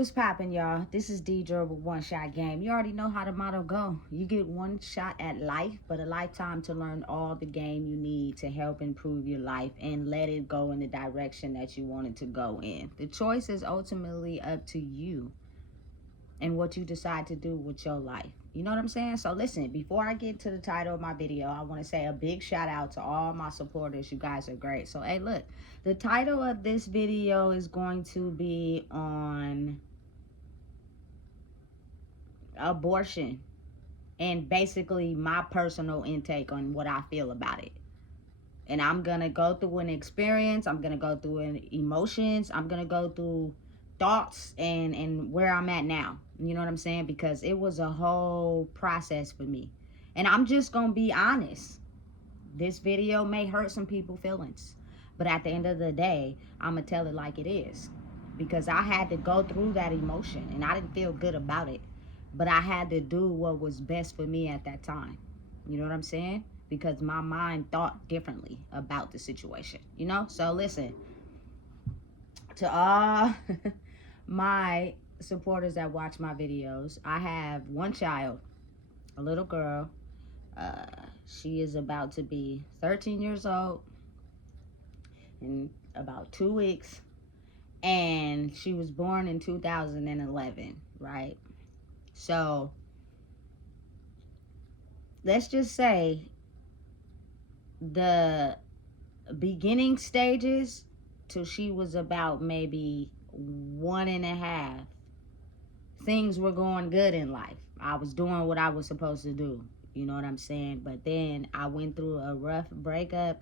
What's poppin', y'all? This is Deidre with One Shot Game. You already know how the motto go. You get one shot at life, but a lifetime to learn all the game you need to help improve your life and let it go in the direction that you want it to go in. The choice is ultimately up to you and what you decide to do with your life. You know what I'm saying? So listen, before I get to the title of my video, I want to say a big shout out to all my supporters. You guys are great. So hey, look, the title of this video is going to be on abortion and basically my personal intake on what I feel about it. And I'm gonna go through an experience, I'm gonna go through emotions, I'm gonna go through thoughts and where I'm at now. You know what I'm saying? Because it was a whole process for me. And I'm just gonna be honest. This video may hurt some people's feelings, but at the end of the day, I'm gonna tell it like it is, because I had to go through that emotion and I didn't feel good about it, but I had to do what was best for me at that time. You know what I'm saying? Because my mind thought differently about the situation, you know? So listen, to all my supporters that watch my videos, I have one child, a little girl. She is about to be 13 years old in about 2 weeks, and she was born in 2011, right? So let's just say the beginning stages till she was about maybe 1.5, things were going good in life. I was doing what I was supposed to do. You know what I'm saying? But then I went through a rough breakup,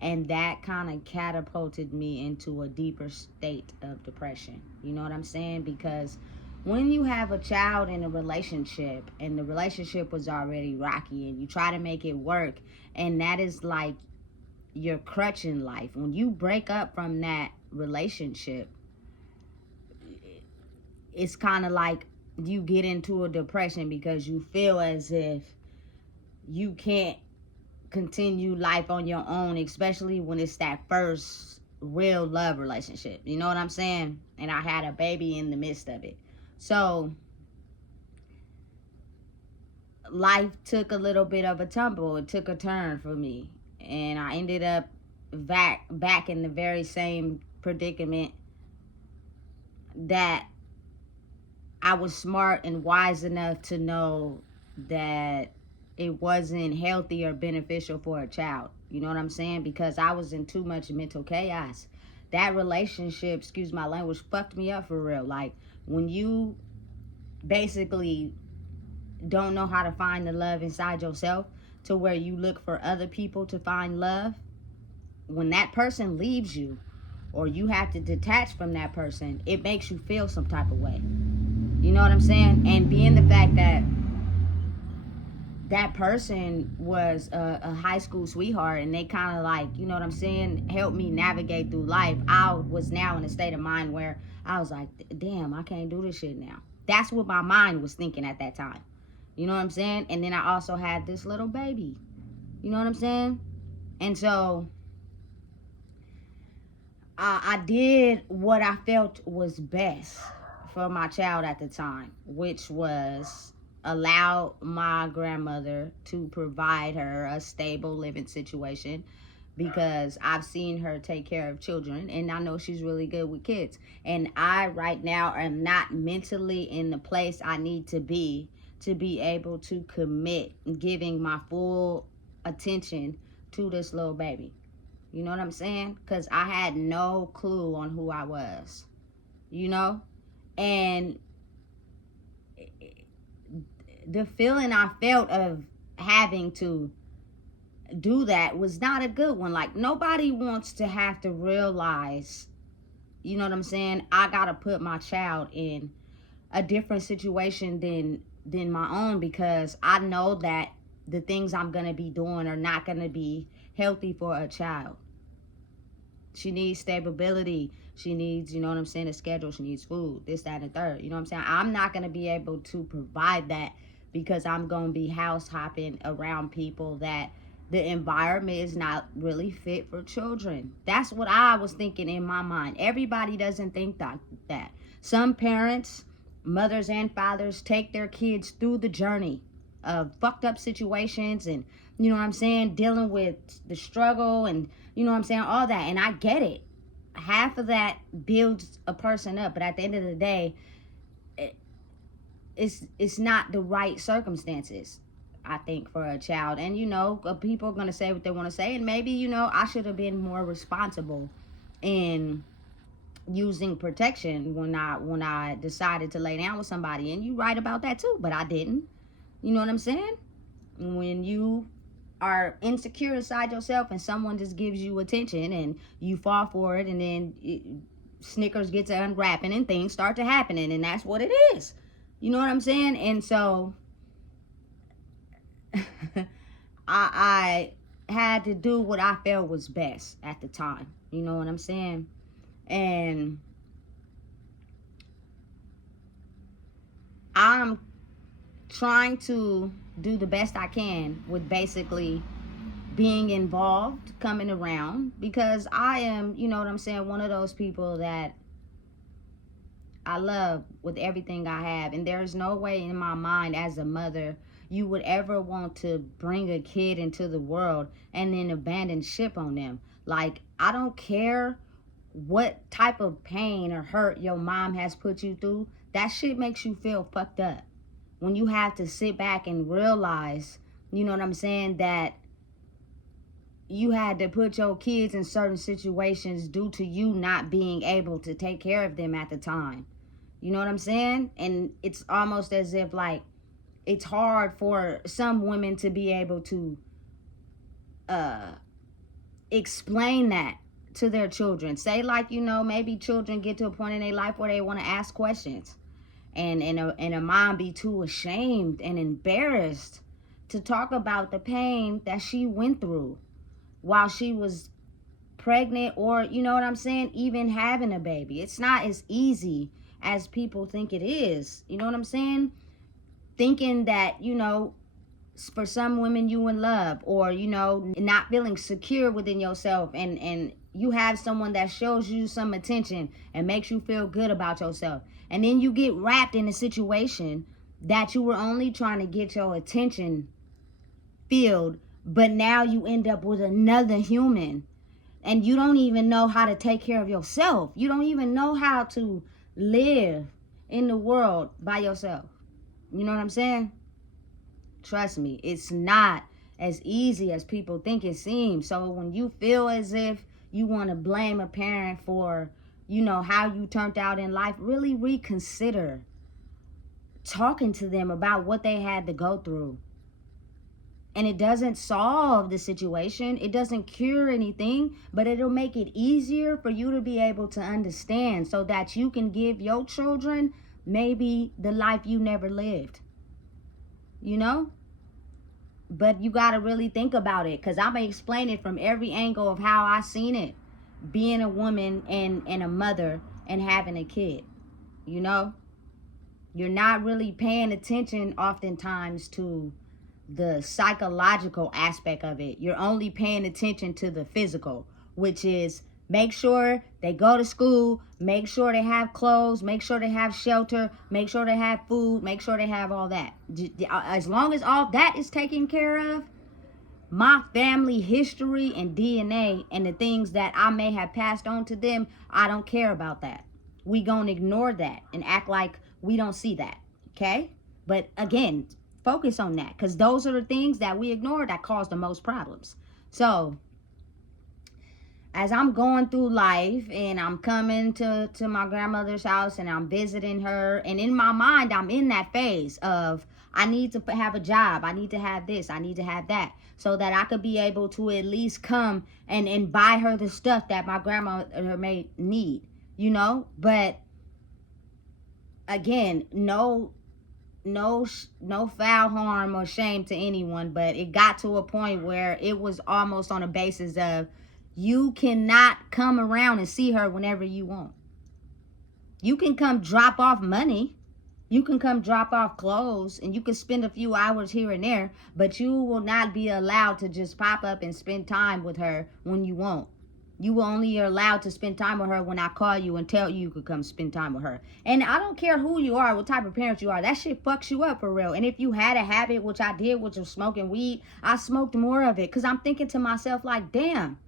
and that kind of catapulted me into a deeper state of depression. You know what I'm saying? Because when you have a child in a relationship and the relationship was already rocky and you try to make it work, and that is like your crutch in life, when you break up from that relationship, it's kind of like you get into a depression because you feel as if you can't continue life on your own, especially when it's that first real love relationship. You know what I'm saying? And I had a baby in the midst of it. So life took a little bit of a tumble. It took a turn for me, and I ended up back in the very same predicament that I was smart and wise enough to know that it wasn't healthy or beneficial for a child. You know what I'm saying? Because I was in too much mental chaos. That relationship, excuse my language, fucked me up for real. Like, when you basically don't know how to find the love inside yourself to where you look for other people to find love, when that person leaves you or you have to detach from that person, it makes you feel some type of way. You know what I'm saying? And being the fact that that person was a high school sweetheart, and they kind of, like, you know what I'm saying, helped me navigate through life, I was now in a state of mind where I was like, damn, I can't do this shit now. That's what my mind was thinking at that time. You know what I'm saying? And then I also had this little baby. You know what I'm saying? And so I did what I felt was best for my child at the time, which was allow my grandmother to provide her a stable living situation, because I've seen her take care of children and I know she's really good with kids. And I right now am not mentally in the place I need to be able to commit giving my full attention to this little baby. You know what I'm saying? Because I had no clue on who I was, you know? And the feeling I felt of having to do that was not a good one. Like, nobody wants to have to realize, you know what I'm saying, I gotta put my child in a different situation than my own, because I know that the things I'm gonna be doing are not gonna be healthy for a child. She needs stability. She needs, you know what I'm saying, a schedule. She needs food, this, that, and third. You know what I'm saying? I'm not going to be able to provide that because I'm going to be house hopping around people that the environment is not really fit for children. That's what I was thinking in my mind. Everybody doesn't think that. Some parents, mothers and fathers, take their kids through the journey of fucked up situations and, you know what I'm saying, dealing with the struggle and, you know what I'm saying, all that. And I get it. Half of that builds a person up, but at the end of the day, it's not the right circumstances, I think, for a child. And, you know, people are going to say what they want to say, and maybe, you know, I should have been more responsible in using protection when I decided to lay down with somebody. And you right about that too, but I didn't. You know what I'm saying? When you are insecure inside yourself and someone just gives you attention and you fall for it, and then Snickers gets unwrapping and things start to happening, and that's what it is. You know what I'm saying? And so I had to do what I felt was best at the time. You know what I'm saying? And I'm trying to do the best I can with basically being involved, coming around, because I am, you know what I'm saying, one of those people that I love with everything I have. And there's no way in my mind as a mother you would ever want to bring a kid into the world and then abandon ship on them. Like, I don't care what type of pain or hurt your mom has put you through. That shit makes you feel fucked up. When you have to sit back and realize, you know what I'm saying, that you had to put your kids in certain situations due to you not being able to take care of them at the time. You know what I'm saying? And it's almost as if, like, it's hard for some women to be able to explain that to their children. Say, like, you know, maybe children get to a point in their life where they want to ask questions. And a mom be too ashamed and embarrassed to talk about the pain that she went through while she was pregnant, or, you know what I'm saying, even having a baby. It's not as easy as people think it is. You know what I'm saying? Thinking that, you know, for some women you in love, or, you know, not feeling secure within yourself, and you have someone that shows you some attention and makes you feel good about yourself, and then you get wrapped in a situation that you were only trying to get your attention filled, but now you end up with another human and you don't even know how to take care of yourself. You don't even know how to live in the world by yourself. You know what I'm saying? Trust me, it's not as easy as people think it seems. So when you feel as if you want to blame a parent for, you know, how you turned out in life, really reconsider talking to them about what they had to go through. And it doesn't solve the situation. It doesn't cure anything, but it'll make it easier for you to be able to understand, so that you can give your children maybe the life you never lived. You know? But you got to really think about it, because I'm going to explain it from every angle of how I seen it, being a woman and a mother and having a kid. You know? You're not really paying attention oftentimes to the psychological aspect of it. You're only paying attention to the physical, which is make sure they go to school, make sure they have clothes, make sure they have shelter, make sure they have food, make sure they have all that. As long as all that is taken care of, my family history and DNA and the things that I may have passed on to them, I don't care about that. We gonna ignore that and act like we don't see that, okay? But again, focus on that, because those are the things that we ignore that cause the most problems. So as I'm going through life and I'm coming to my grandmother's house and I'm visiting her, and in my mind I'm in that phase of I need to have a job, I need to have this, I need to have that, so that I could be able to at least come and buy her the stuff that my grandmother may need, you know. But again, no foul harm or shame to anyone, but it got to a point where it was almost on a basis of you cannot come around and see her whenever you want. You can come drop off money, you can come drop off clothes, and you can spend a few hours here and there, but you will not be allowed to just pop up and spend time with her when you want. You were only allowed to spend time with her when I call you and tell you could come spend time with her. And I don't care who you are, what type of parent you are. That shit fucks you up for real. And if you had a habit, which I did, which was smoking weed, I smoked more of it. Because I'm thinking to myself like, damn,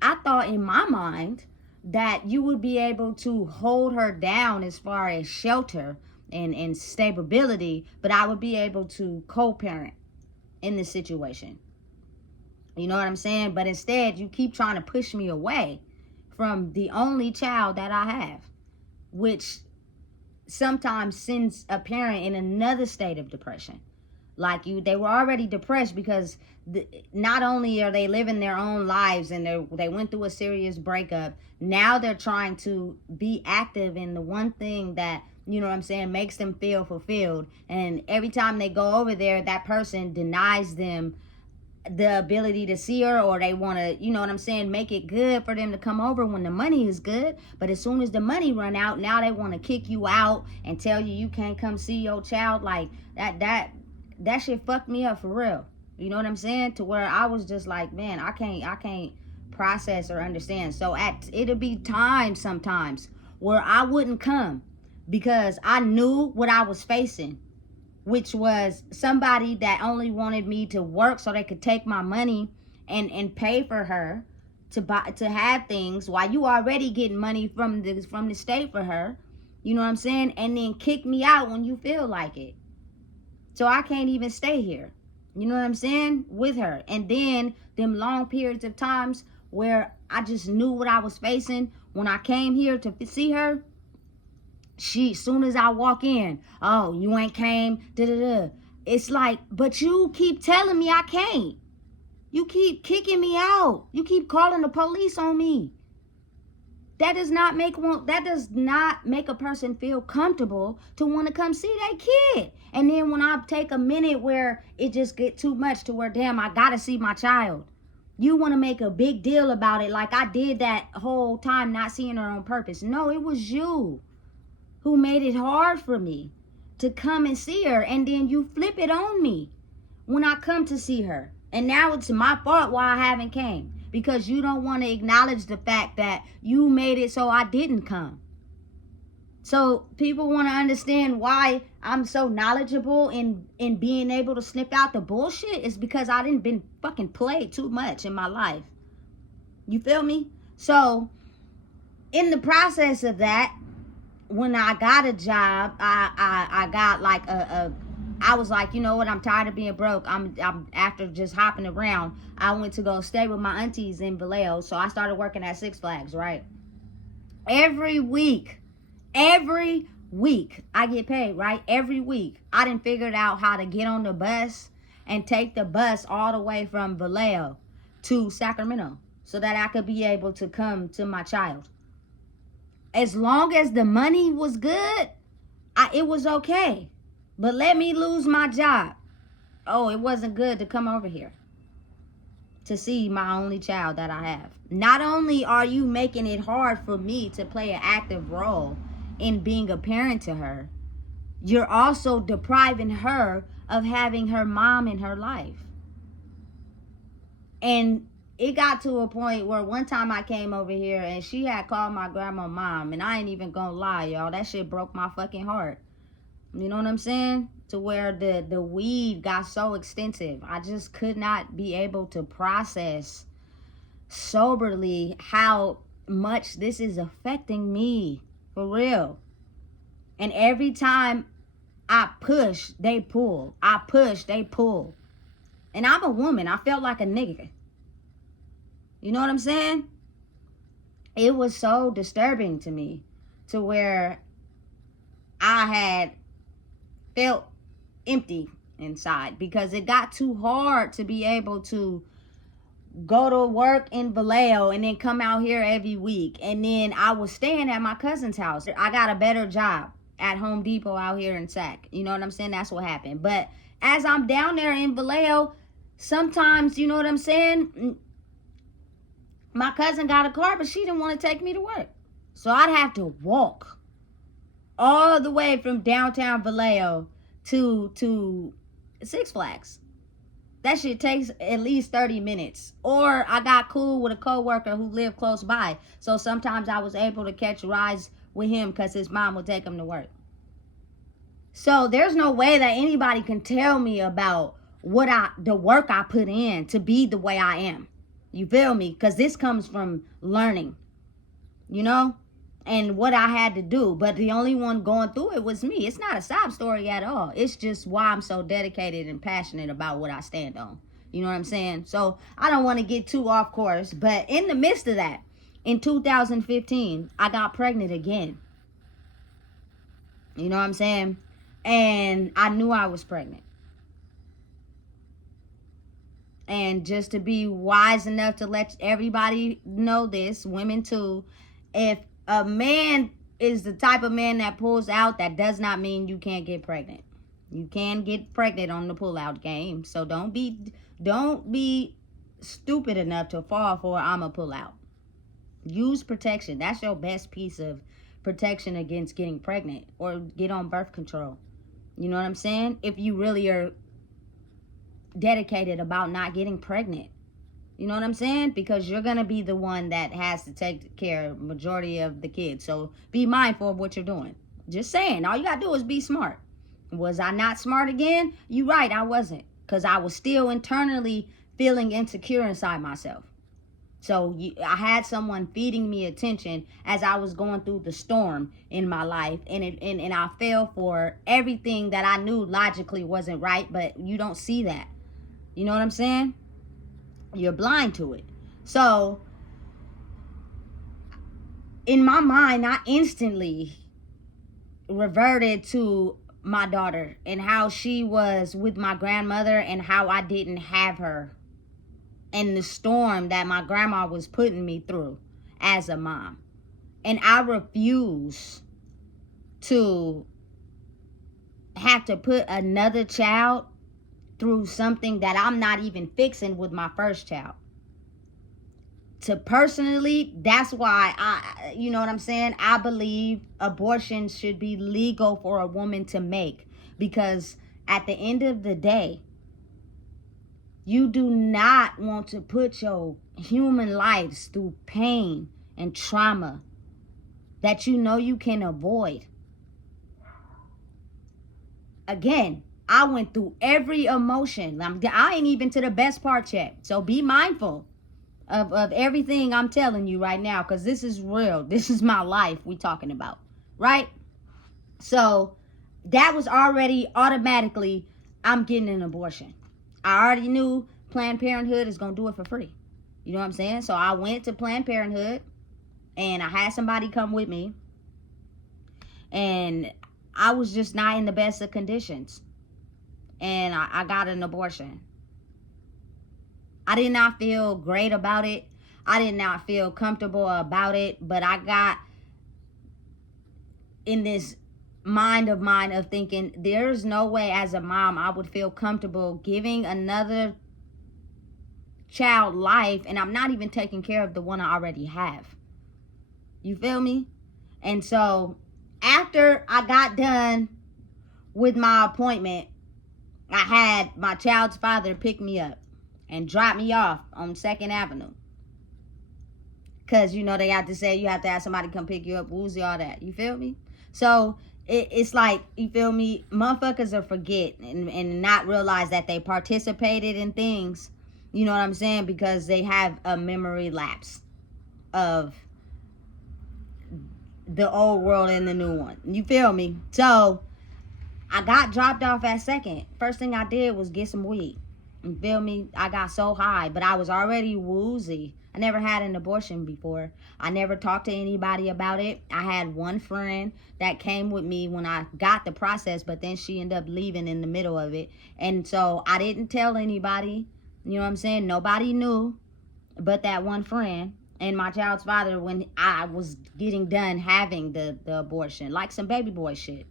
I thought in my mind that you would be able to hold her down as far as shelter and stability, but I would be able to co-parent in this situation. You know what I'm saying? But instead, you keep trying to push me away from the only child that I have, which sometimes sends a parent in another state of depression. Like they were already depressed because not only are they living their own lives and they went through a serious breakup, now they're trying to be active in the one thing that, you know what I'm saying, makes them feel fulfilled. And every time they go over there, that person denies them the ability to see her, or they want to, you know what I'm saying, make it good for them to come over when the money is good. But as soon as the money run out, now they want to kick you out and tell you can't come see your child. Like that shit fucked me up for real. You know what I'm saying? To where I was just like, man, I can't process or understand. So it'll be times sometimes where I wouldn't come because I knew what I was facing, which was somebody that only wanted me to work so they could take my money and pay for her to have things while you already getting money from the state for her. You know what I'm saying? And then kick me out when you feel like it. So I can't even stay here. You know what I'm saying? With her. And then them long periods of times where I just knew what I was facing when I came here to see her. Soon as I walk in, oh, you ain't came, da-da-da. It's like, but you keep telling me I can't. You keep kicking me out. You keep calling the police on me. That does not make a person feel comfortable to want to come see that kid. And then when I take a minute where it just get too much to where, damn, I gotta see my child. You want to make a big deal about it like I did that whole time not seeing her on purpose. No, it was you who made it hard for me to come and see her, and then you flip it on me when I come to see her. And now it's my fault why I haven't came, because you don't want to acknowledge the fact that you made it so I didn't come. So people want to understand why I'm so knowledgeable in being able to snip out the bullshit. It's because I didn't been fucking played too much in my life. You feel me? So in the process of that, when I got a job, I got like I was like, you know what, I'm tired of being broke. I'm after just hopping around, I went to go stay with my aunties in Vallejo. So I started working at Six Flags, right? Every week I get paid, right? Every week. I done figured out how to get on the bus and take the bus all the way from Vallejo to Sacramento so that I could be able to come to my child. As long as the money was good, it was okay. But let me lose my job. Oh, it wasn't good to come over here to see my only child that I have. Not only are you making it hard for me to play an active role in being a parent to her, you're also depriving her of having her mom in her life. And it got to a point where one time I came over here and she had called my grandma mom, and I ain't even gonna lie, y'all, that shit broke my fucking heart. You know what I'm saying? To where the weed got so extensive. I just could not be able to process soberly how much this is affecting me. For real. And every time I push, they pull. I push, they pull. And I'm a woman. I felt like a nigga. You know what I'm saying? It was so disturbing to me to where I had felt empty inside because it got too hard to be able to go to work in Vallejo and then come out here every week. And then I was staying at my cousin's house. I got a better job at Home Depot out here in Sac. You know what I'm saying? That's what happened. But as I'm down there in Vallejo, sometimes, you know what I'm saying, my cousin got a car, but she didn't want to take me to work. So I'd have to walk all the way from downtown Vallejo to Six Flags. That shit takes at least 30 minutes. Or I got cool with a coworker who lived close by. So sometimes I was able to catch rides with him because his mom would take him to work. So there's no way that anybody can tell me about the work I put in to be the way I am. You feel me? Because this comes from learning, you know, and what I had to do. But the only one going through it was me. It's not a sob story at all. It's just why I'm so dedicated and passionate about what I stand on. You know what I'm saying? So I don't want to get too off course. But in the midst of that, in 2015, I got pregnant again. You know what I'm saying? And I knew I was pregnant. And just to be wise enough to let everybody know this, women too, if a man is the type of man that pulls out, that does not mean you can't get pregnant. You can get pregnant on the pull-out game. So don't be stupid enough to fall for I'm a pull-out. Use protection. That's your best piece of protection against getting pregnant, or get on birth control. You know what I'm saying? If you really are dedicated about not getting pregnant. You know what I'm saying? Because you're going to be the one that has to take care of majority of the kids. So be mindful of what you're doing. Just saying. All you got to do is be smart. Was I not smart again? You're right, I wasn't. Because I was still internally feeling insecure inside myself. So I had someone feeding me attention as I was going through the storm in my life. And I fell for everything that I knew logically wasn't right. But you don't see that. You know what I'm saying? You're blind to it. So in my mind, I instantly reverted to my daughter and how she was with my grandmother and how I didn't have her, and the storm that my grandma was putting me through as a mom. And I refuse to have to put another child through something that I'm not even fixing with my first child. To personally, that's why you know what I'm saying? I believe abortion should be legal for a woman to make. Because at the end of the day, you do not want to put your human lives through pain and trauma that you know you can avoid. Again, I went through every emotion. I ain't even to the best part yet. So be mindful of everything I'm telling you right now, because this is real. This is my life we talking about, right? So that was already automatically, I'm getting an abortion. I already knew Planned Parenthood is going to do it for free. You know what I'm saying? So I went to Planned Parenthood and I had somebody come with me. And I was just not in the best of conditions. And I got an abortion. I did not feel great about it. I did not feel comfortable about it. But I got in this mind of mine of thinking, there's no way as a mom I would feel comfortable giving another child life, and I'm not even taking care of the one I already have. You feel me? And so after I got done with my appointment, I had my child's father pick me up and drop me off on 2nd Avenue. Because, you know, they have to say you have to have somebody come pick you up, woozy, all that. You feel me? So it's like, you feel me, motherfuckers will forget and not realize that they participated in things, you know what I'm saying, because they have a memory lapse of the old world and the new one. You feel me? So I got dropped off at 2nd. First thing I did was get some weed. You feel me? I got so high, but I was already woozy. I never had an abortion before. I never talked to anybody about it. I had one friend that came with me when I got the process, but then she ended up leaving in the middle of it. And so I didn't tell anybody. You know what I'm saying? Nobody knew but that one friend and my child's father when I was getting done having the abortion. Like some baby boy shit.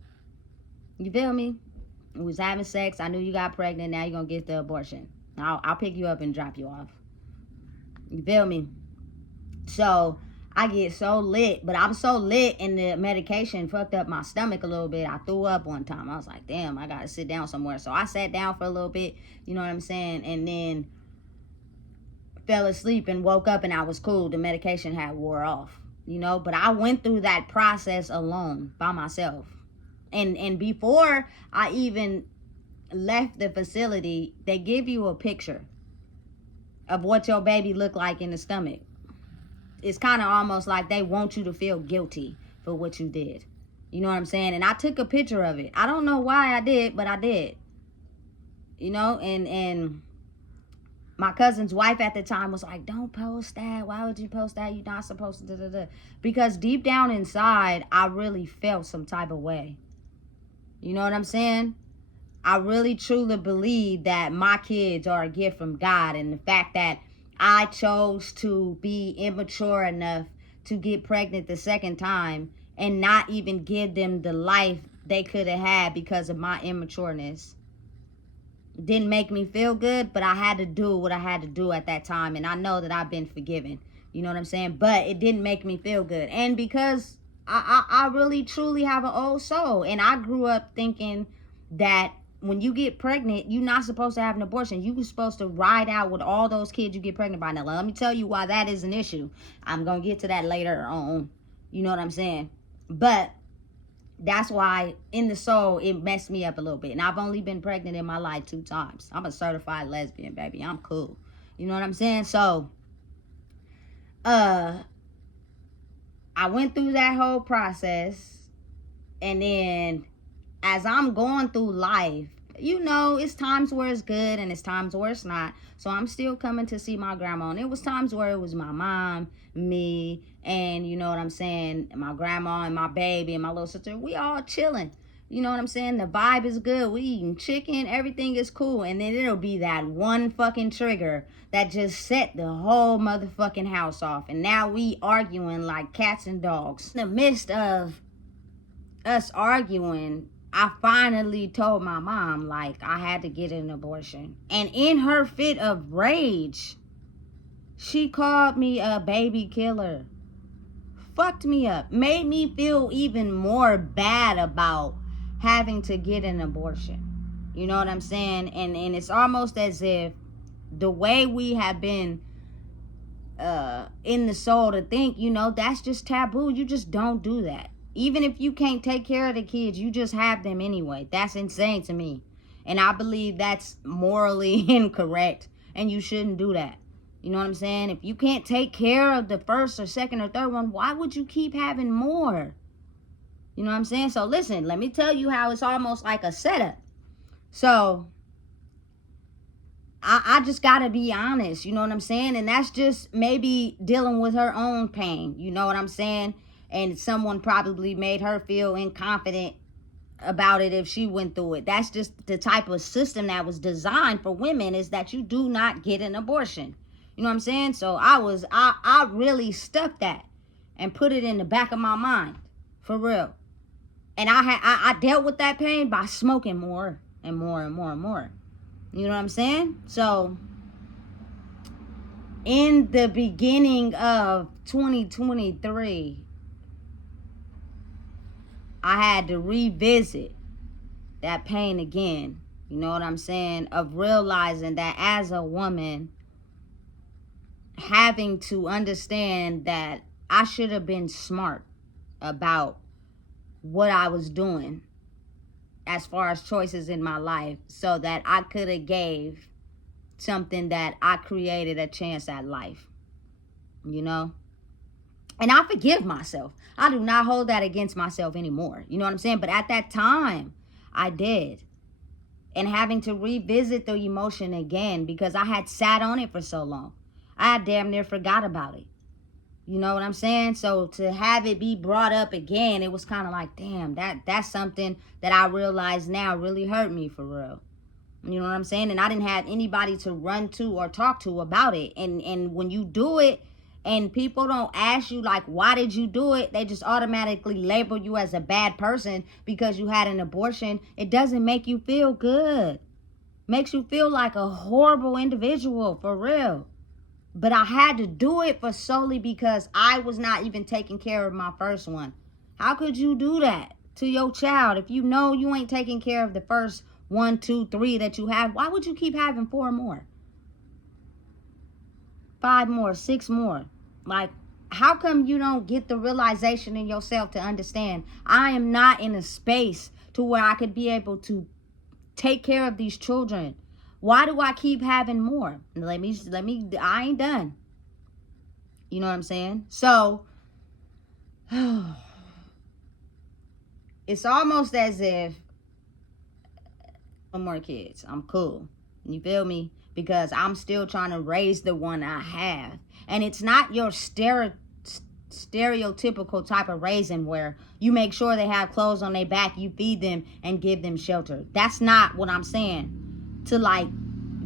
You feel me? We was having sex. I knew you got pregnant. Now you're going to get the abortion. I'll pick you up and drop you off. You feel me? So I get so lit, but I'm so lit and the medication fucked up my stomach a little bit. I threw up one time. I was like, damn, I gotta sit down somewhere. So I sat down for a little bit, you know what I'm saying? And then fell asleep and woke up and I was cool. The medication had wore off, you know? But I went through that process alone by myself. And before I even left the facility, they give you a picture of what your baby looked like in the stomach. It's kind of almost like they want you to feel guilty for what you did. You know what I'm saying? And I took a picture of it. I don't know why I did, but I did. You know, and my cousin's wife at the time was like, don't post that. Why would you post that? You're not supposed to da-da-da. Because deep down inside, I really felt some type of way. You know what I'm saying? I really truly believe that my kids are a gift from God, and the fact that I chose to be immature enough to get pregnant the second time and not even give them the life they could have had because of my immatureness didn't make me feel good, but I had to do what I had to do at that time, and I know that I've been forgiven. You know what I'm saying? But it didn't make me feel good. And because I really truly have an old soul, and I grew up thinking that when you get pregnant, you're not supposed to have an abortion. You were supposed to ride out with all those kids you get pregnant by. Now, let me tell you why that is an issue. I'm going to get to that later on. You know what I'm saying? But that's why in the soul, it messed me up a little bit. And I've only been pregnant in my life 2 times. I'm a certified lesbian, baby. I'm cool. You know what I'm saying? So, I went through that whole process. And then as I'm going through life, you know, it's times where it's good and it's times where it's not. So I'm still coming to see my grandma. And it was times where it was my mom, me, and you know what I'm saying, my grandma and my baby and my little sister. We all chilling. You know what I'm saying? The vibe is good. We eating chicken. Everything is cool. And then it'll be that one fucking trigger that just set the whole motherfucking house off. And now we arguing like cats and dogs. In the midst of us arguing, I finally told my mom, like, I had to get an abortion. And in her fit of rage, she called me a baby killer. Fucked me up. Made me feel even more bad about having to get an abortion. You know what I'm saying? And it's almost as if the way we have been in the soul to think, you know, that's just taboo. You just don't do that. Even if you can't take care of the kids, you just have them anyway. That's insane to me. And I believe that's morally incorrect. And you shouldn't do that. You know what I'm saying? If you can't take care of the first or second or third one, why would you keep having more? You know what I'm saying? So listen, let me tell you how it's almost like a setup. So I just got to be honest. You know what I'm saying? And that's just maybe dealing with her own pain. You know what I'm saying? And someone probably made her feel incompetent about it if she went through it. That's just the type of system that was designed for women, is that you do not get an abortion. You know what I'm saying? So I really stuck that and put it in the back of my mind, for real. And I dealt with that pain by smoking more and more and more and more. You know what I'm saying? So in the beginning of 2023, I had to revisit that pain again. You know what I'm saying? Of realizing that as a woman, having to understand that I should have been smart about what I was doing as far as choices in my life, so that I could have gave something that I created a chance at life. You know? And I forgive myself. I do not hold that against myself anymore. You know what I'm saying? But at that time, I did. And having to revisit the emotion again, because I had sat on it for so long. I had damn near forgot about it. You know what I'm saying? So to have it be brought up again, it was kind of like, damn, that's something that I realize now really hurt me, for real. You know what I'm saying? And I didn't have anybody to run to or talk to about it. And when you do it, and people don't ask you, like, why did you do it? They just automatically label you as a bad person because you had an abortion. It doesn't make you feel good. Makes you feel like a horrible individual, for real. But I had to do it for solely because I was not even taking care of my first one. How could you do that to your child if you know you ain't taking care of the first 1, 2, 3 that you have? Why would you keep having 4 more, 5 more, 6 more? Like, how come you don't get the realization in yourself to understand I am not in a space to where I could be able to take care of these children? Why do I keep having more? Let me, I ain't done. You know what I'm saying? So, it's almost as if no more kids. I'm cool. You feel me? Because I'm still trying to raise the one I have. And it's not your stereotypical type of raising where you make sure they have clothes on their back, you feed them and give them shelter. That's not what I'm saying. To like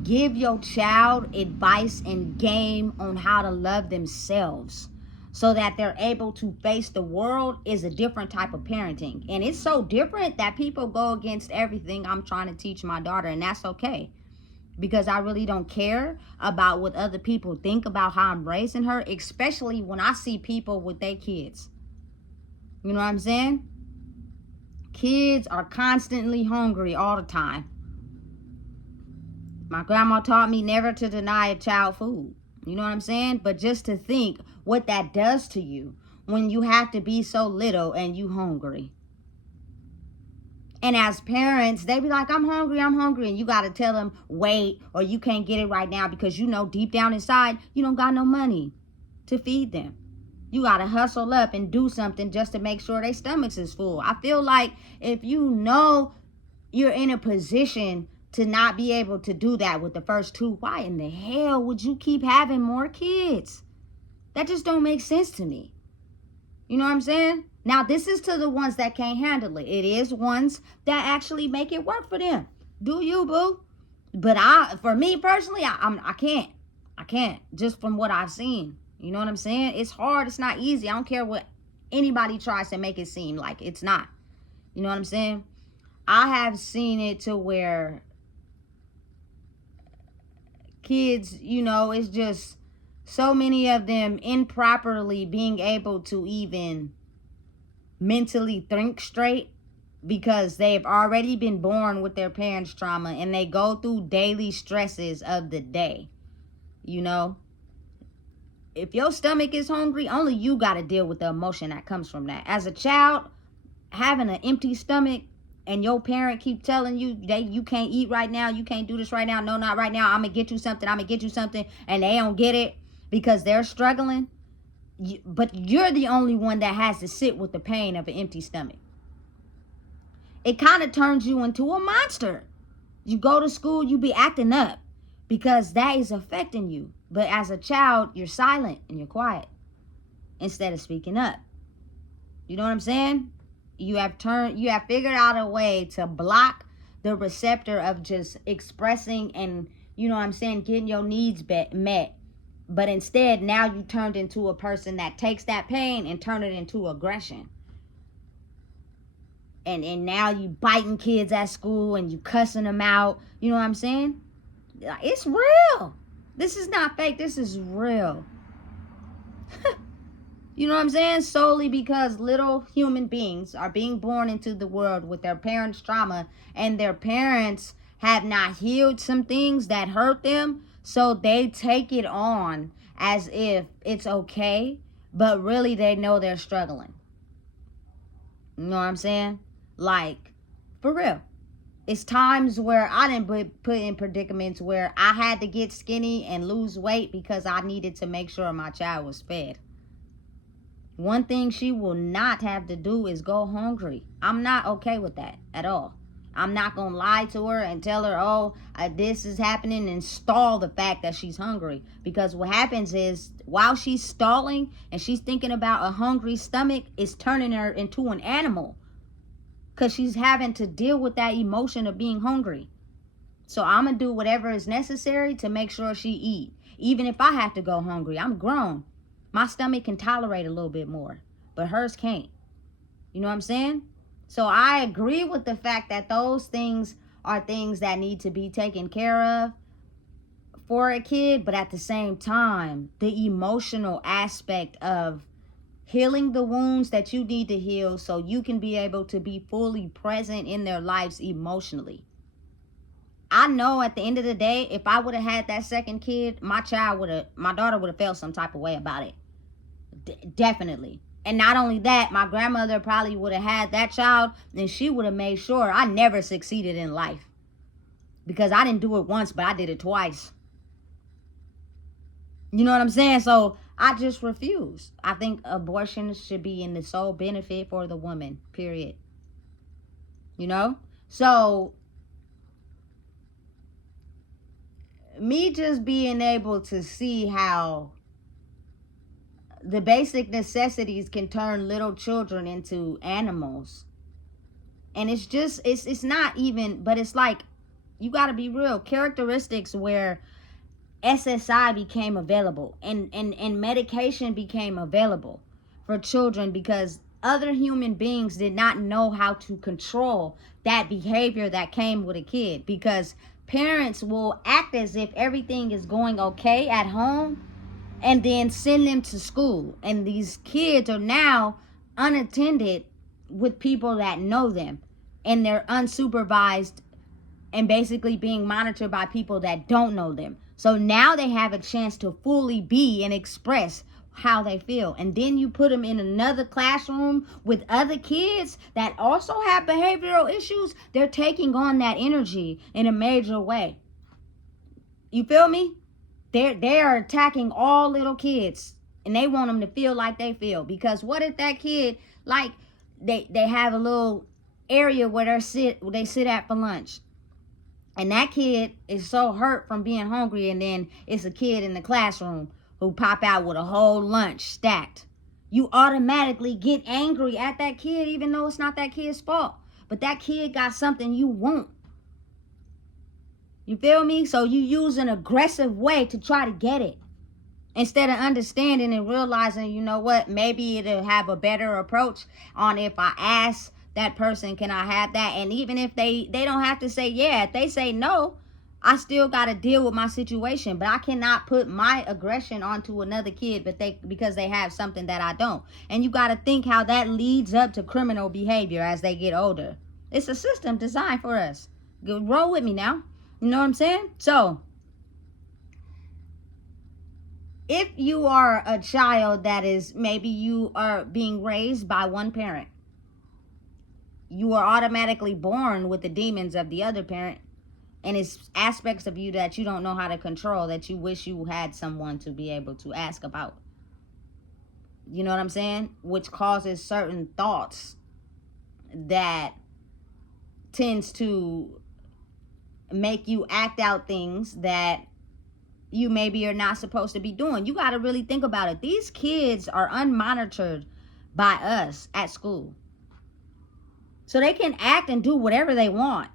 give your child advice and game on how to love themselves so that they're able to face the world is a different type of parenting. And it's so different that people go against everything I'm trying to teach my daughter, and that's okay. Because I really don't care about what other people think about how I'm raising her, especially when I see people with their kids. You know what I'm saying? Kids are constantly hungry all the time. My grandma taught me never to deny a child food. You know what I'm saying? But just to think what that does to you when you have to be so little and you hungry. And as parents, they be like, I'm hungry. And you got to tell them, wait, or you can't get it right now because you know deep down inside, you don't got no money to feed them. You got to hustle up and do something just to make sure their stomachs is full. I feel like if you know you're in a position to not be able to do that with the first 2, why in the hell would you keep having more kids? That just don't make sense to me. You know what I'm saying? Now, this is to the ones that can't handle it. It is ones that actually make it work for them. Do you, boo? But for me personally, I can't. I can't, just from what I've seen. You know what I'm saying? It's hard. It's not easy. I don't care what anybody tries to make it seem like. It's not. You know what I'm saying? I have seen it to where kids, you know, it's just so many of them improperly being able to even mentally think straight because they've already been born with their parents' trauma and they go through daily stresses of the day. You know, if your stomach is hungry, only you got to deal with the emotion that comes from that. As a child, having an empty stomach and your parent keep telling you that you can't eat right now, you can't do this right now, no, not right now, I'm gonna get you something, and they don't get it because they're struggling, but you're the only one that has to sit with the pain of an empty stomach. It kind of turns you into a monster. You go to school, you be acting up because that is affecting you. But as a child, you're silent and you're quiet instead of speaking up. You know what I'm saying? You have figured out a way to block the receptor of just expressing and, you know what I'm saying, getting your needs met. But instead, now you turned into a person that takes that pain and turn it into aggression. And now you biting kids at school and you cussing them out. You know what I'm saying? It's real. This is not fake. This is real. You know what I'm saying? Solely because little human beings are being born into the world with their parents' trauma, and their parents have not healed some things that hurt them, so they take it on as if it's okay, but really they know they're struggling. You know what I'm saying? Like, for real. It's times where I didn't put in predicaments where I had to get skinny and lose weight because I needed to make sure my child was fed. One thing she will not have to do is go hungry. I'm not okay with that at all. I'm not going to lie to her and tell her, oh, this is happening, and stall the fact that she's hungry. Because what happens is while she's stalling and she's thinking about a hungry stomach, it's turning her into an animal. Because she's having to deal with that emotion of being hungry. So I'm going to do whatever is necessary to make sure she eat. Even if I have to go hungry, I'm grown. My stomach can tolerate a little bit more, but hers can't. You know what I'm saying? So I agree with the fact that those things are things that need to be taken care of for a kid, but at the same time, the emotional aspect of healing the wounds that you need to heal so you can be able to be fully present in their lives emotionally. I know at the end of the day, if I would have had that second kid, my daughter would have felt some type of way about it. Definitely. And not only that, my grandmother probably would have had that child, and she would have made sure I never succeeded in life. Because I didn't do it once, but I did it twice. You know what I'm saying? So I just refuse. I think abortion should be in the sole benefit for the woman, period. You know? So me just being able to see how the basic necessities can turn little children into animals. And it's just, it's not even, but it's like, you got to be real. Characteristics where SSI became available and medication became available for children because other human beings did not know how to control that behavior that came with a kid, because parents will act as if everything is going okay at home and then send them to school, and these kids are now unattended with people that know them, and they're unsupervised and basically being monitored by people that don't know them. So now they have a chance to fully be and express how they feel. And then you put them in another classroom with other kids that also have behavioral issues. They're taking on that energy in a major way. You feel me? They are attacking all little kids, and they want them to feel like they feel. Because what if that kid, like, they have a little area where they sit at for lunch, and that kid is so hurt from being hungry, and then it's a kid in the classroom who pop out with a whole lunch stacked. You automatically get angry at that kid, even though it's not that kid's fault. But that kid got something you want. You feel me? So you use an aggressive way to try to get it, instead of understanding and realizing, you know what, maybe it'll have a better approach on if I ask that person, can I have that? And even if they don't have to say yeah, if they say no, I still got to deal with my situation. But I cannot put my aggression onto another kid because they have something that I don't. And you got to think how that leads up to criminal behavior as they get older. It's a system designed for us. Roll with me now. You know what I'm saying? So if you are a child that is, maybe you are being raised by one parent, you are automatically born with the demons of the other parent, and it's aspects of you that you don't know how to control, that you wish you had someone to be able to ask about. You know what I'm saying? Which causes certain thoughts that tends to make you act out things that you maybe are not supposed to be doing. You got to really think about it. These kids are unmonitored by us at school. So they can act and do whatever they want.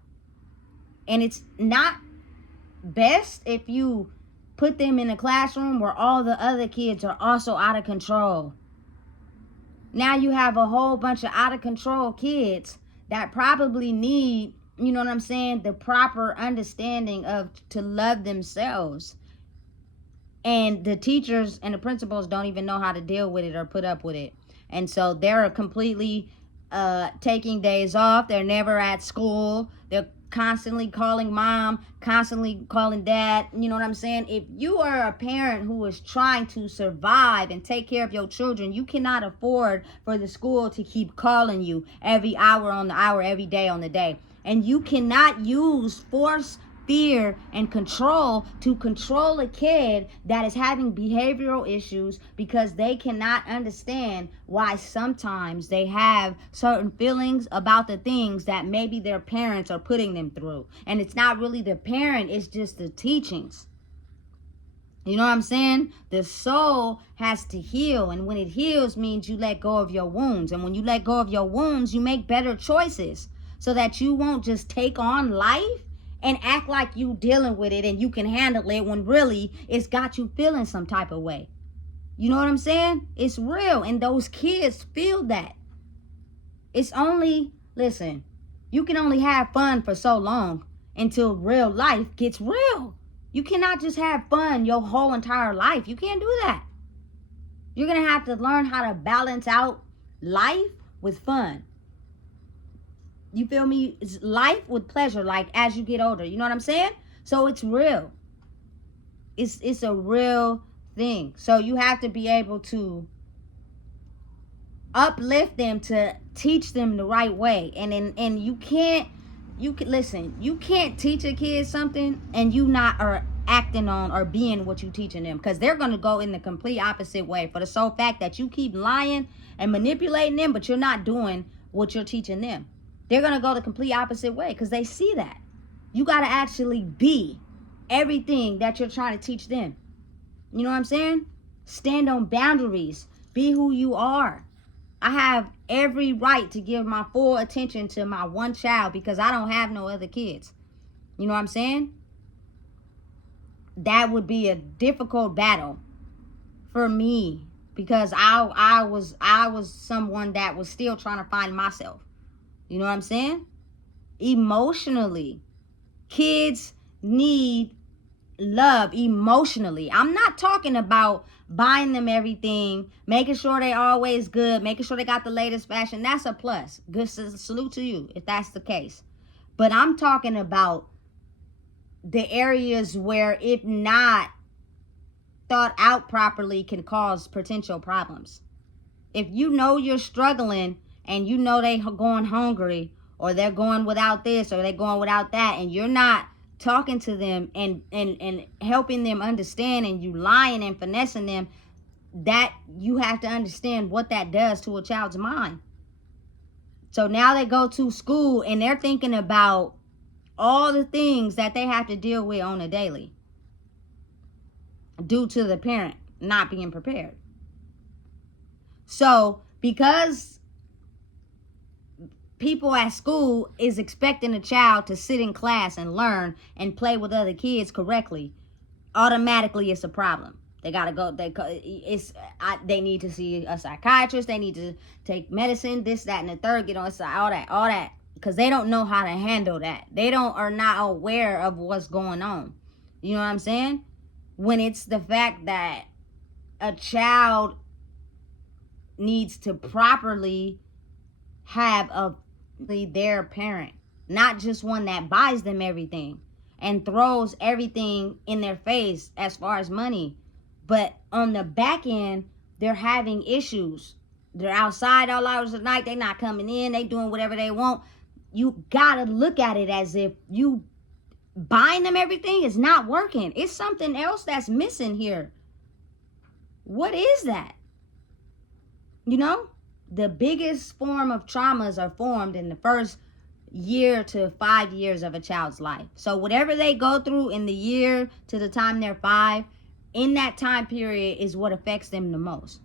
And it's not best if you put them in a classroom where all the other kids are also out of control. Now you have a whole bunch of out of control kids that probably need, you know what I'm saying, the proper understanding of to love themselves. And the teachers and the principals don't even know how to deal with it or put up with it. And so they're completely taking days off. They're never at school. They're constantly calling mom, constantly calling dad. You know what I'm saying? If you are a parent who is trying to survive and take care of your children, you cannot afford for the school to keep calling you every hour on the hour, every day on the day. And you cannot use force, fear, and control to control a kid that is having behavioral issues, because they cannot understand why sometimes they have certain feelings about the things that maybe their parents are putting them through. And it's not really the parent, it's just the teachings. You know what I'm saying? The soul has to heal, and when it heals means you let go of your wounds. And when you let go of your wounds, you make better choices, so that you won't just take on life and act like you dealing with it and you can handle it, when really it's got you feeling some type of way. You know what I'm saying? It's real, and those kids feel that. It's only, listen, you can only have fun for so long until real life gets real. You cannot just have fun your whole entire life. You can't do that. You're going to have to learn how to balance out life with fun. You feel me? It's life with pleasure, like as you get older. You know what I'm saying? So it's real. It's a real thing. So you have to be able to uplift them, to teach them the right way. And you can listen, you can't teach a kid something and you not are acting on or being what you teaching them, because they're going to go in the complete opposite way, for the sole fact that you keep lying and manipulating them, but you're not doing what you're teaching them. They're going to go the complete opposite way because they see that. You got to actually be everything that you're trying to teach them. You know what I'm saying? Stand on boundaries. Be who you are. I have every right to give my full attention to my one child because I don't have no other kids. You know what I'm saying? That would be a difficult battle for me because I was someone that was still trying to find myself. You know what I'm saying? Emotionally, kids need love emotionally. I'm not talking about buying them everything, making sure they always good, making sure they got the latest fashion. That's a plus. Good salute to you if that's the case. But I'm talking about the areas where, if not thought out properly, can cause potential problems. If you know you're struggling and you know they going hungry, or they're going without this, or they're going without that, and you're not talking to them and helping them understand, and you lying and finessing them, that you have to understand what that does to a child's mind. So now they go to school and they're thinking about all the things that they have to deal with on a daily due to the parent not being prepared. So because people at school is expecting a child to sit in class and learn and play with other kids correctly, automatically it's a problem. They gotta go. They need to see a psychiatrist. They need to take medicine. This, that, and the third. Get on all that, because they don't know how to handle that. They are not aware of what's going on. You know what I'm saying? When it's the fact that a child needs to properly have their parent, not just one that buys them everything and throws everything in their face as far as money, but on the back end they're having issues. They're outside all hours of the night, they're not coming in, they doing whatever they want. You gotta look at it as if you buying them everything is not working. It's something else that's missing here. What is that? You know, the biggest form of traumas are formed in the first year to 5 years of a child's life. So whatever they go through in the year to the time they're 5, in that time period is what affects them the most.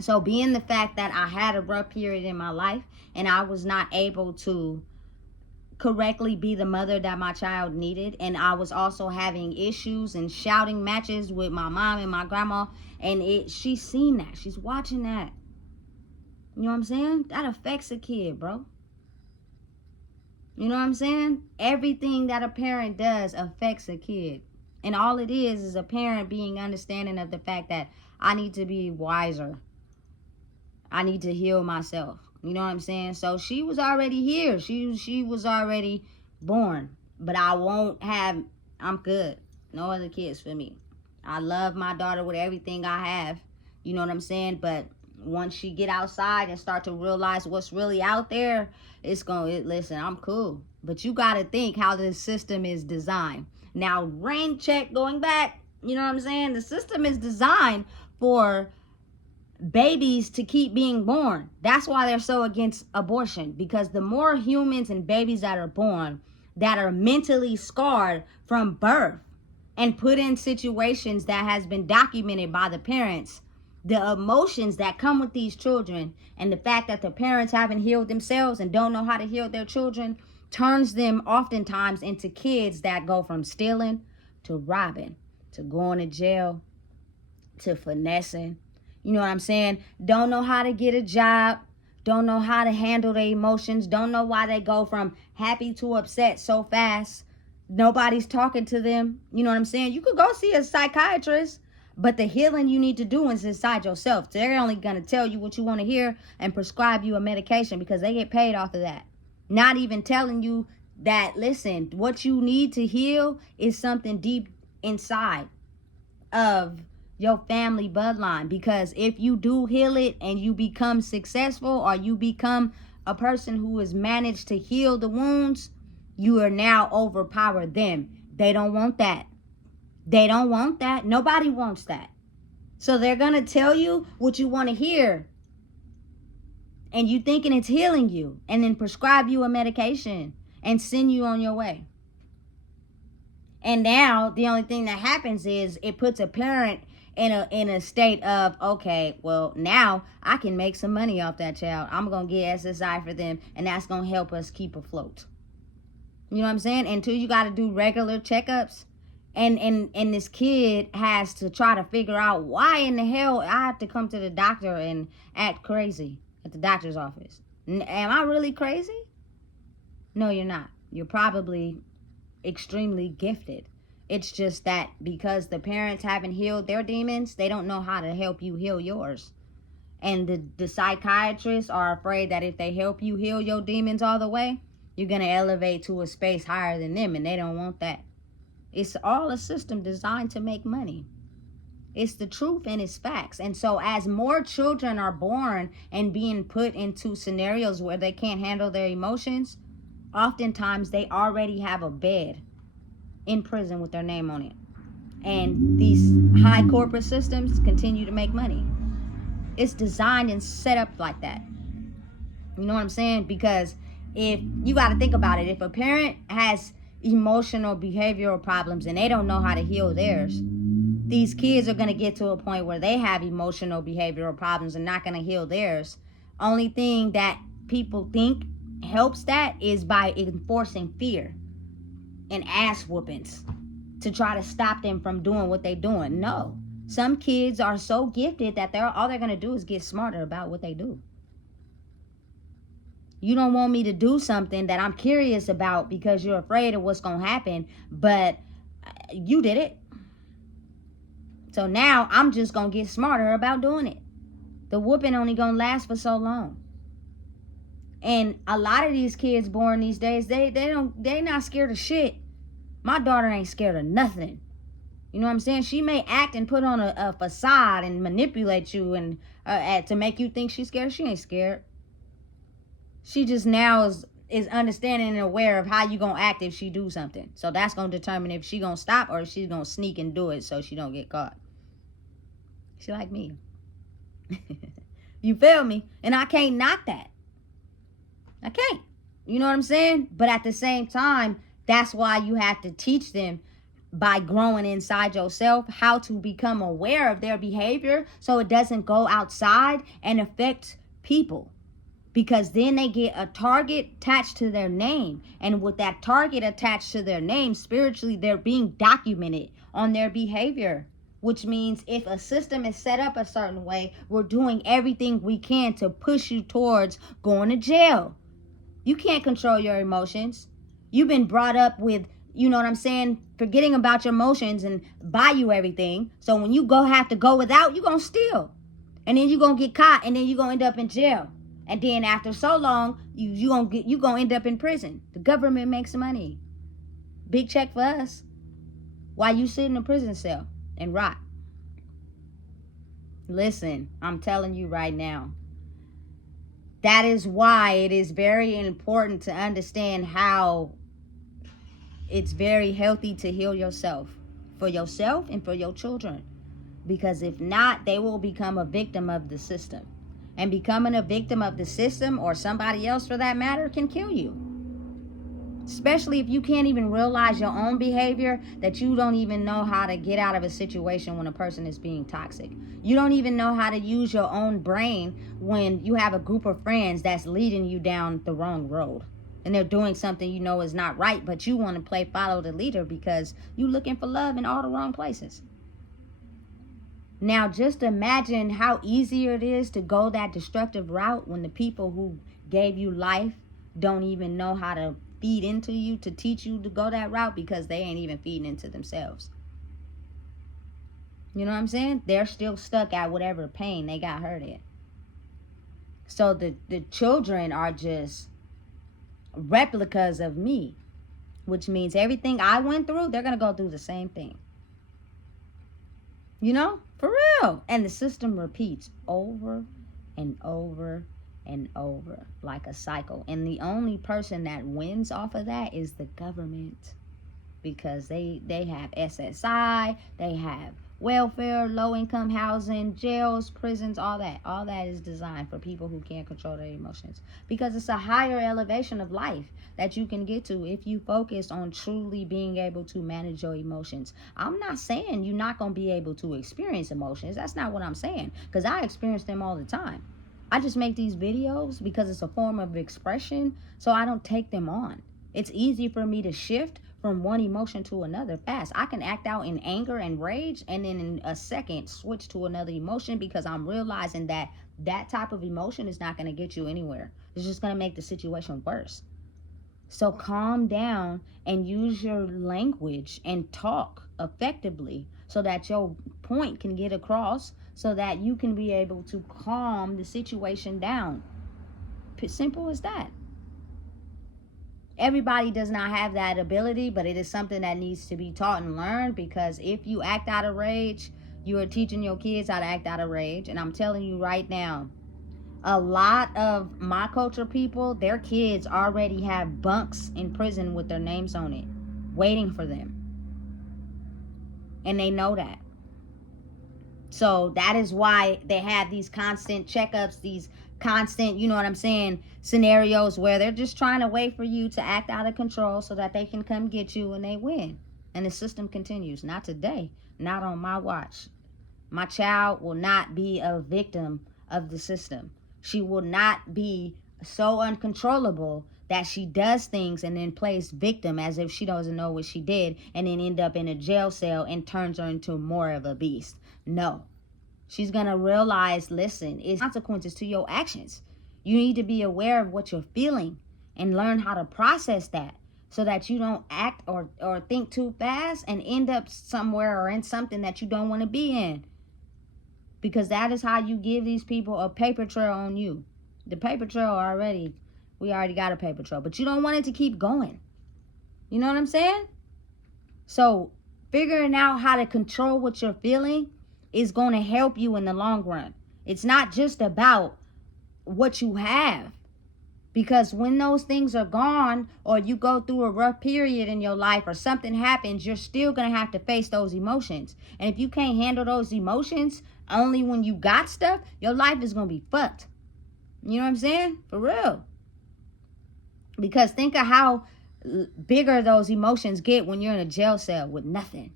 So being the fact that I had a rough period in my life and I was not able to correctly be the mother that my child needed, and I was also having issues and shouting matches with my mom and my grandma, and she's seen that, she's watching that. You know what I'm saying? That affects a kid, bro. You know what I'm saying? Everything that a parent does affects a kid. And all it is a parent being understanding of the fact that I need to be wiser. I need to heal myself. You know what I'm saying? So she was already here. She was already born. But I'm good. No other kids for me. I love my daughter with everything I have. You know what I'm saying? But once she get outside and start to realize what's really out there, listen, I'm cool. But you got to think how this system is designed. Now, rain check going back, you know what I'm saying? The system is designed for babies to keep being born. That's why they're so against abortion, because the more humans and babies that are born that are mentally scarred from birth and put in situations that has been documented by the parents, the emotions that come with these children and the fact that the parents haven't healed themselves and don't know how to heal their children turns them oftentimes into kids that go from stealing to robbing to going to jail to finessing. You know what I'm saying? Don't know how to get a job, don't know how to handle their emotions, don't know why they go from happy to upset so fast. Nobody's talking to them. You know what I'm saying? You could go see a psychiatrist, but the healing you need to do is inside yourself. They're only going to tell you what you want to hear and prescribe you a medication because they get paid off of that. Not even telling you that, listen, what you need to heal is something deep inside of your family bloodline. Because if you do heal it and you become successful, or you become a person who has managed to heal the wounds, you are now overpower them. They don't want that. They don't want that. Nobody wants that. So they're going to tell you what you want to hear, and you thinking it's healing you, and then prescribe you a medication and send you on your way. And now the only thing that happens is it puts a parent in a state of, okay, well, now I can make some money off that child. I'm going to get SSI for them, and that's going to help us keep afloat. You know what I'm saying? Until you got to do regular checkups, and this kid has to try to figure out why in the hell I have to come to the doctor and act crazy at the doctor's office. Am I really crazy? No, you're not. You're probably extremely gifted. It's just that because the parents haven't healed their demons, they don't know how to help you heal yours. And the psychiatrists are afraid that if they help you heal your demons all the way, you're going to elevate to a space higher than them, and they don't want that. It's all a system designed to make money. It's the truth and it's facts. And so as more children are born and being put into scenarios where they can't handle their emotions, oftentimes they already have a bed in prison with their name on it. And these high corporate systems continue to make money. It's designed and set up like that. You know what I'm saying? Because if you got to think about it, if a parent has emotional behavioral problems and they don't know how to heal theirs, these kids are going to get to a point where they have emotional behavioral problems and not going to heal theirs. Only thing that people think helps that is by enforcing fear and ass whoopings to try to stop them from doing what they're doing. No, some kids are so gifted that all they're going to do is get smarter about what they do. You don't want me to do something that I'm curious about because you're afraid of what's going to happen, but you did it. So now I'm just going to get smarter about doing it. The whooping only going to last for so long. And a lot of these kids born these days, they not scared of shit. My daughter ain't scared of nothing. You know what I'm saying? She may act and put on a facade and manipulate you and to make you think she's scared. She ain't scared. She just now is understanding and aware of how you gonna act if she do something. So that's gonna determine if she gonna stop or if she's gonna sneak and do it so she don't get caught. She like me. You feel me? And I can't knock that. I can't. You know what I'm saying? But at the same time, that's why you have to teach them by growing inside yourself how to become aware of their behavior so it doesn't go outside and affect people. Because then they get a target attached to their name. And with that target attached to their name, spiritually, they're being documented on their behavior. Which means if a system is set up a certain way, we're doing everything we can to push you towards going to jail. You can't control your emotions. You've been brought up with, you know what I'm saying, forgetting about your emotions and buy you everything. So when you have to go without, you're going to steal. And then you're going to get caught and then you're going to end up in jail. And then after so long, you gonna end up in prison. The government makes money. Big check for us. While you sit in a prison cell and rot. Listen, I'm telling you right now. That is why it is very important to understand how it's very healthy to heal yourself. For yourself and for your children. Because if not, they will become a victim of the system. And becoming a victim of the system, or somebody else for that matter, can kill you. Especially if you can't even realize your own behavior, that you don't even know how to get out of a situation when a person is being toxic. You don't even know how to use your own brain when you have a group of friends that's leading you down the wrong road. And they're doing something you know is not right, but you want to play follow the leader because you're looking for love in all the wrong places. Now, just imagine how easier it is to go that destructive route when the people who gave you life don't even know how to feed into you to teach you to go that route, because they ain't even feeding into themselves. You know what I'm saying? They're still stuck at whatever pain they got hurt in. So the children are just replicas of me, which means everything I went through, they're going to go through the same thing. You know, for real. And the system repeats over and over and over like a cycle. And the only person that wins off of that is the government, because they have SSI, they have welfare, low-income housing, jails, prisons, all that is designed for people who can't control their emotions, because it's a higher elevation of life that you can get to if you focus on truly being able to manage your emotions. I'm not saying you're not going to be able to experience emotions. That's not what I'm saying, because I experience them all the time. I just make these videos because it's a form of expression, so I don't take them on. It's easy for me to shift from one emotion to another fast. I can act out in anger and rage, and then in a second switch to another emotion, because I'm realizing that that type of emotion is not going to get you anywhere. It's just going to make the situation worse. So calm down and use your language and talk effectively so that your point can get across, so that you can be able to calm the situation down. Simple as that. Everybody does not have that ability, but it is something that needs to be taught and learned, because if you act out of rage, you are teaching your kids how to act out of rage. And I'm telling you right now, a lot of my culture people, their kids already have bunks in prison with their names on it, waiting for them. And they know that. So that is why they have these constant checkups, these constant, you know what I'm saying, scenarios where they're just trying to wait for you to act out of control so that they can come get you and they win. And the system continues. Not today. Not on my watch. My child will not be a victim of the system. She will not be so uncontrollable that she does things and then plays victim as if she doesn't know what she did, and then end up in a jail cell and turns her into more of a beast. No. She's going to realize, listen, it's consequences to your actions. You need to be aware of what you're feeling and learn how to process that, so that you don't act or think too fast and end up somewhere or in something that you don't want to be in. Because that is how you give these people a paper trail on you. The paper trail we already got a paper trail, but you don't want it to keep going. You know what I'm saying? So figuring out how to control what you're feeling is going to help you in the long run. It's not just about what you have. Because when those things are gone, or you go through a rough period in your life, or something happens, you're still going to have to face those emotions. And if you can't handle those emotions only when you got stuff, your life is going to be fucked. You know what I'm saying? For real. Because think of how bigger those emotions get when you're in a jail cell with nothing.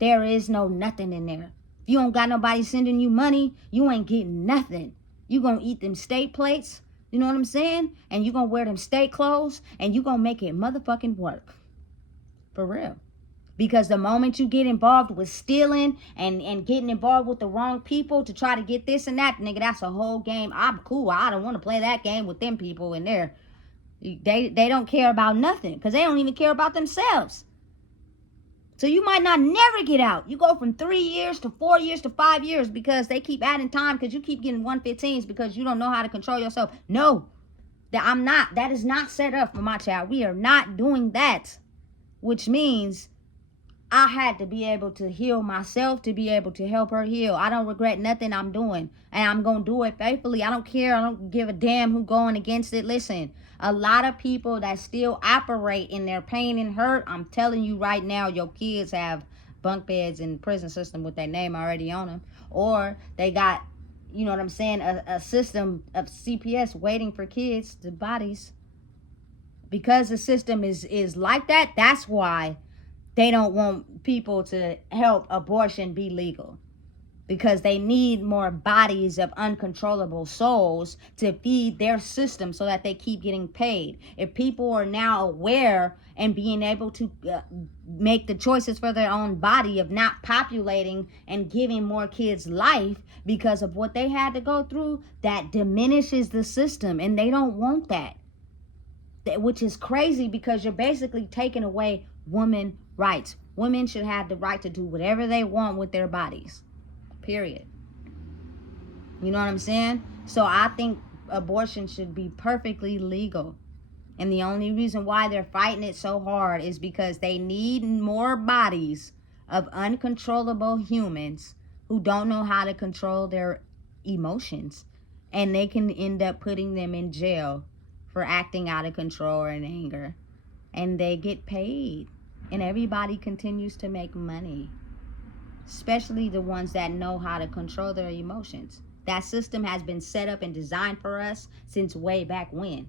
There is no nothing in there. If you don't got nobody sending you money, you ain't getting nothing. You gonna eat them steak plates, you know what I'm saying? And you gonna wear them steak clothes, and you gonna make it motherfucking work. For real. Because the moment you get involved with stealing and getting involved with the wrong people to try to get this and that, nigga, that's a whole game. I'm cool. I don't want to play that game with them people in there. They don't care about nothing, because they don't even care about themselves. So you might not never get out. You go from 3 years to 4 years to 5 years because they keep adding time, because you keep getting 115s because you don't know how to control yourself. No, that is not set up for my child. We are not doing that, which means I had to be able to heal myself to be able to help her heal. I don't regret nothing I'm doing, and I'm going to do it faithfully. I don't care. I don't give a damn who going against it. Listen, a lot of people that still operate in their pain and hurt, I'm telling you right now, your kids have bunk beds in the prison system with their name already on them. Or they got, you know what I'm saying, a system of CPS waiting for kids, the bodies. Because the system is like that, that's why they don't want people to help abortion be legal. Because they need more bodies of uncontrollable souls to feed their system so that they keep getting paid. If people are now aware and being able to make the choices for their own body of not populating and giving more kids life because of what they had to go through, that diminishes the system, and they don't want that. which is crazy because you're basically taking away women rights. Women should have the right to do whatever they want with their bodies, period. You know what I'm saying? So I think abortion should be perfectly legal. And the only reason why they're fighting it so hard is because they need more bodies of uncontrollable humans who don't know how to control their emotions. And they can end up putting them in jail for acting out of control or in anger. And they get paid. And everybody continues to make money. Especially the ones that know how to control their emotions. That system has been set up and designed for us since way back when.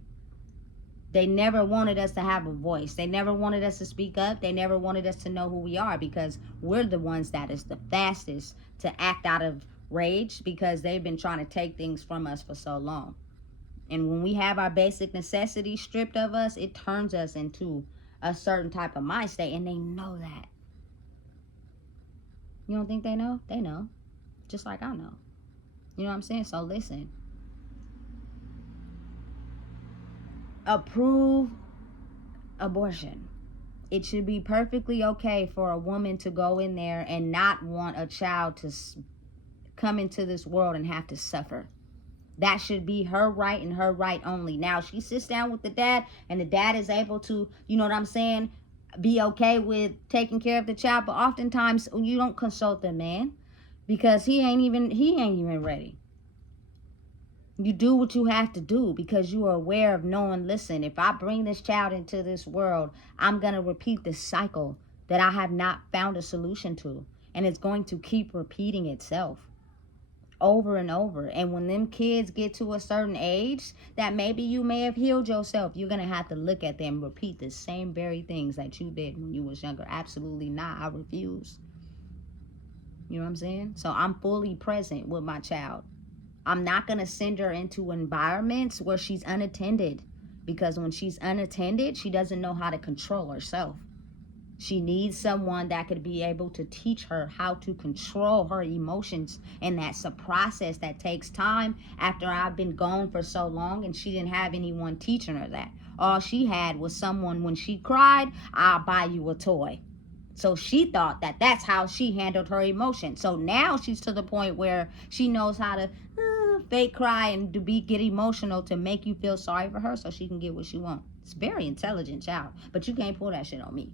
They never wanted us to have a voice. They never wanted us to speak up. They never wanted us to know who we are, because we're the ones that is the fastest to act out of rage, because they've been trying to take things from us for so long. And when we have our basic necessities stripped of us, it turns us into a certain type of mind state, and they know that. You don't think they know? They know. Just like I know. You know what I'm saying? So listen. Approve abortion. It should be perfectly okay for a woman to go in there and not want a child to come into this world and have to suffer. That should be her right and her right only. Now, she sits down with the dad and the dad is able to, you know what I'm saying, be okay with taking care of the child. But oftentimes you don't consult the man because he ain't even ready. You do what you have to do because you are aware of knowing, listen, if I bring this child into this world, I'm going to repeat this cycle that I have not found a solution to. And it's going to keep repeating itself over and over. And when them kids get to a certain age that maybe you may have healed yourself, you're going to have to look at them and repeat the same very things that you did when you was younger. Absolutely not. I refuse. You know what I'm saying? So I'm fully present with my child. I'm not going to send her into environments where she's unattended, because when she's unattended, she doesn't know how to control herself. She needs someone that could be able to teach her how to control her emotions. And that's a process that takes time after I've been gone for so long and she didn't have anyone teaching her that. All she had was someone, when she cried, I'll buy you a toy. So she thought that that's how she handled her emotions. So now she's to the point where she knows how to fake cry and to get emotional to make you feel sorry for her so she can get what she wants. It's a very intelligent child, but you can't pull that shit on me.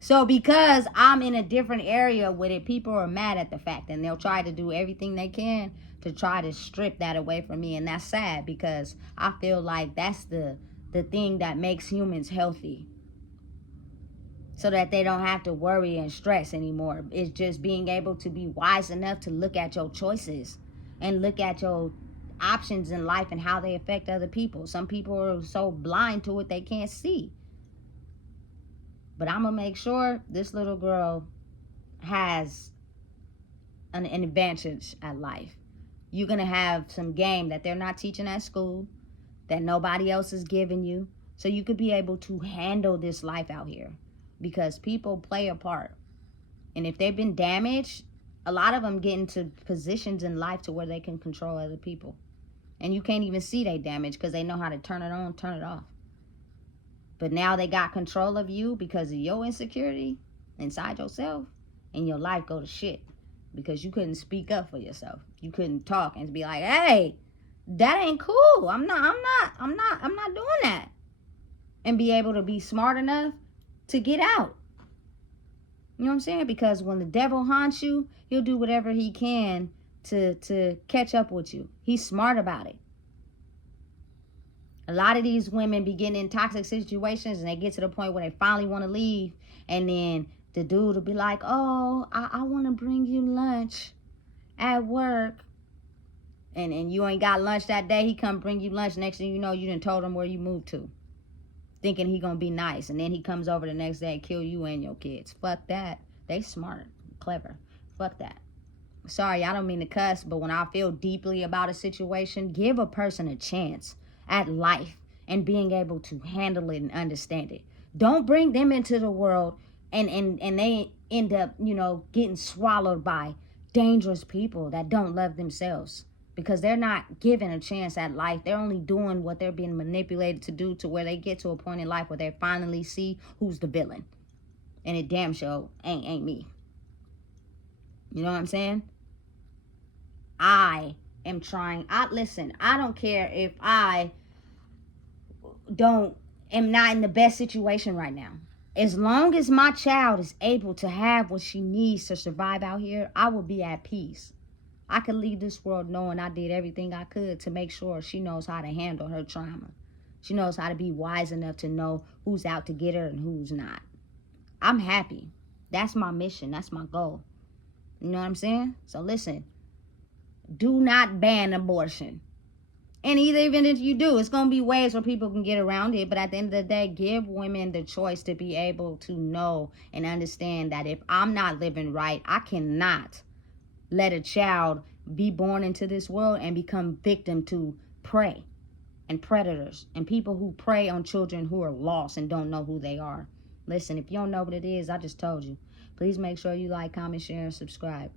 So because I'm in a different area with it, people are mad at the fact, and they'll try to do everything they can to try to strip that away from me. And that's sad, because I feel like that's the thing that makes humans healthy, so that they don't have to worry and stress anymore. It's just being able to be wise enough to look at your choices and look at your options in life and how they affect other people. Some people are so blind to it they can't see. But I'm going to make sure this little girl has an advantage at life. You're going to have some game that they're not teaching at school, that nobody else is giving you, so you could be able to handle this life out here. Because people play a part. And if they've been damaged, a lot of them get into positions in life to where they can control other people. And you can't even see they damage because they know how to turn it on, turn it off. But now they got control of you because of your insecurity inside yourself, and your life go to shit because you couldn't speak up for yourself. You couldn't talk and be like, hey, that ain't cool. I'm not doing that. And be able to be smart enough to get out. You know what I'm saying? Because when the devil haunts you, he'll do whatever he can to catch up with you. He's smart about it. A lot of these women be getting in toxic situations and they get to the point where they finally want to leave. And then the dude will be like, oh, I want to bring you lunch at work. And you ain't got lunch that day. He come bring you lunch. Next thing you know, you done told him where you moved to, thinking he gonna be nice. And then he comes over the next day and kill you and your kids. Fuck that. They smart, clever. Fuck that. Sorry, I don't mean to cuss, but when I feel deeply about a situation, give a person a chance at life and being able to handle it and understand it. Don't bring them into the world and they end up, getting swallowed by dangerous people that don't love themselves. because they're not given a chance at life. They're only doing what they're being manipulated to do, to where they get to a point in life where they finally see who's the villain. And it damn sure ain't me. You know what I'm saying? I am trying. Listen, I don't care if I am not in the best situation right now. As long as my child is able to have what she needs to survive out here, I will be at peace. I could leave this world knowing I did everything I could to make sure she knows how to handle her trauma. She knows how to be wise enough to know who's out to get her and who's not. I'm happy. That's my mission. That's my goal. You know what I'm saying? So listen, do not ban abortion. And even if you do, it's going to be ways where people can get around it. But at the end of the day, give women the choice to be able to know and understand that if I'm not living right, I cannot let a child be born into this world and become victim to prey and predators and people who prey on children who are lost and don't know who they are. Listen, if you don't know what it is, I just told you. Please make sure you like, comment, share, and subscribe.